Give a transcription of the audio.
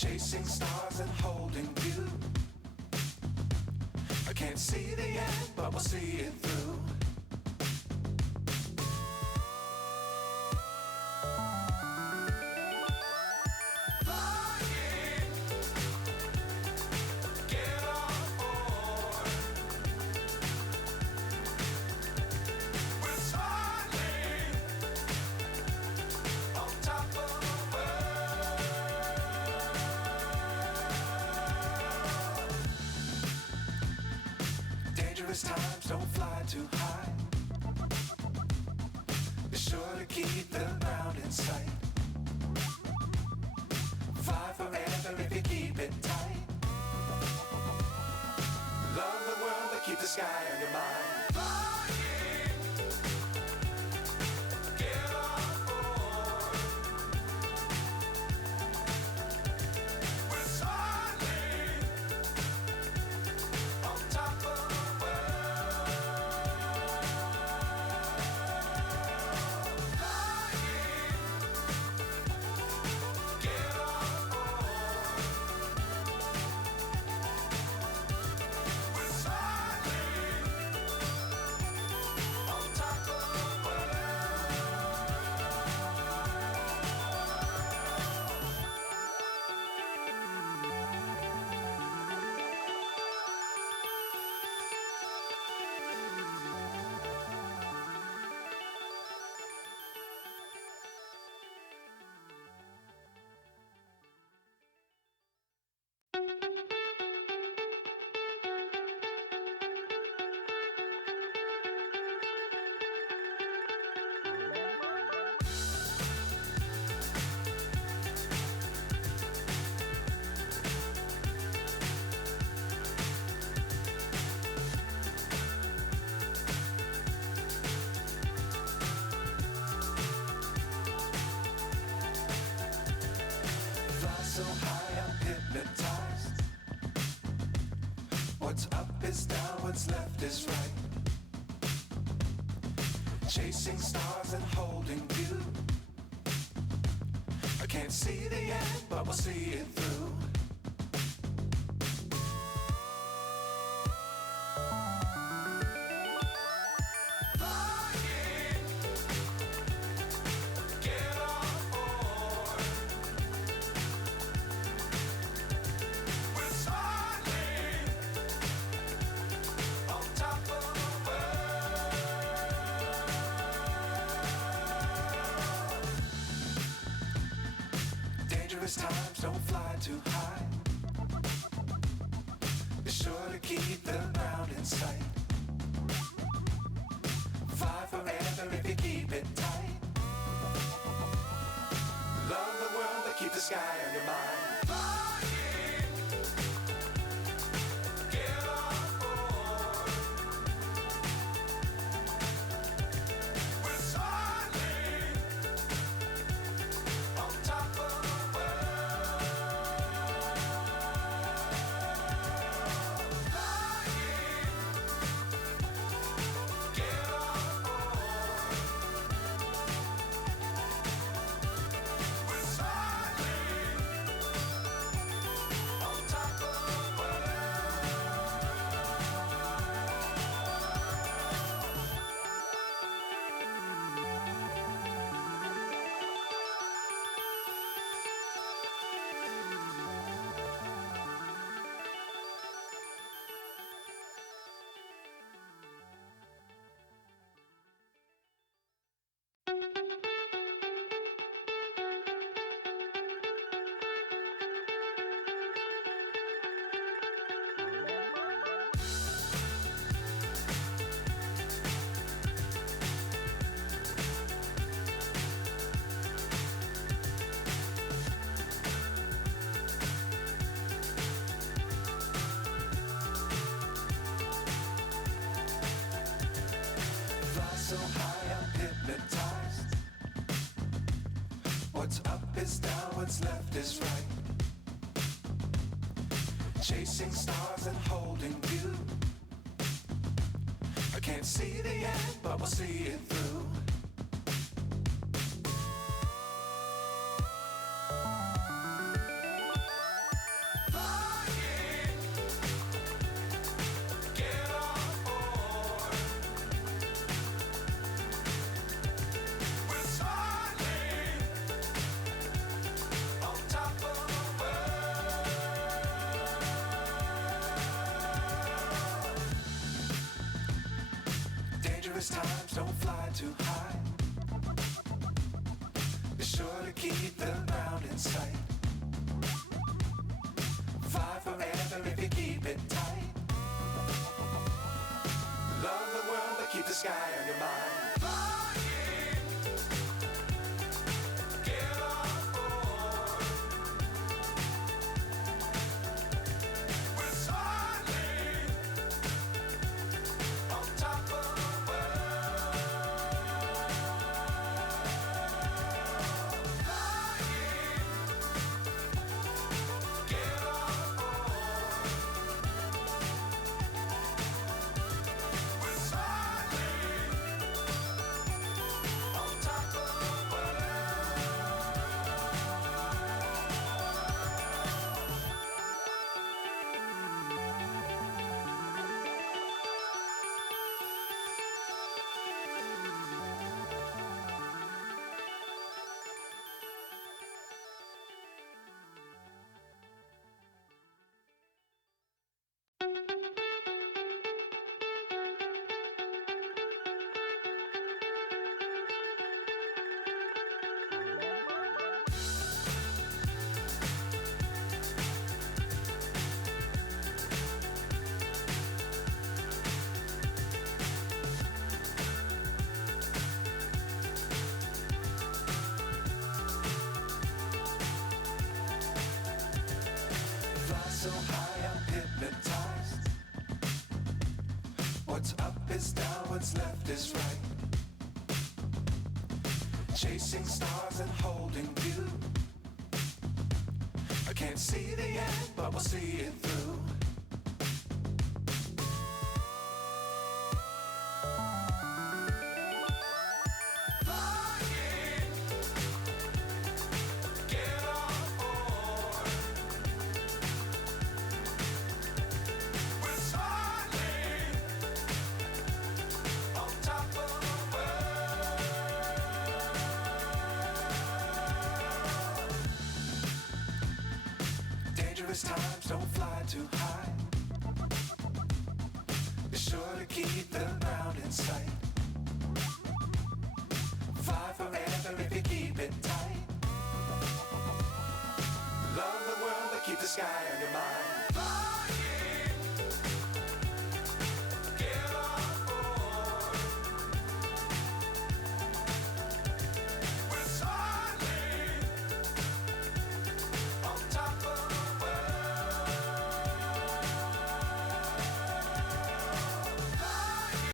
Chasing stars and holding you. I can't see the end, but we'll see it through. Times don't fly too high. Be sure to keep the ground in sight. Fly forever if you keep it tight. Love the world but keep the sky on your mind. So high I'm hypnotized. What's up is down, what's left is right. Chasing stars and holding you. I can't see the end, but we'll see it through. Times don't fly too high. Be sure to keep the ground in sight. Fly forever if you keep it tight. Love the world but keep the sky on your mind. So high I'm hypnotized. What's up is down, what's left is right. Chasing stars and holding you. I can't see the end, but we'll see it through. Dangerous times, don't fly too high. Be sure to keep the ground in sight. Fly forever if you keep it tight. Love the world, but keep the sky on your mind. Flying, get on board. We're soaring on top of the world. Flying, get on board. We're soaring on top of the world. Fly so high, I'm hypnotized. What's up is down, what's left is right. Chasing stars and holding you. I can't see the end, but we'll see it through. Flying, get on board. We're soaring on top of the world. Dangerous times, don't fly too high. Be sure to keep the ground in sight. Fly forever if you keep it tight. Love the world, but keep the sky on your mind.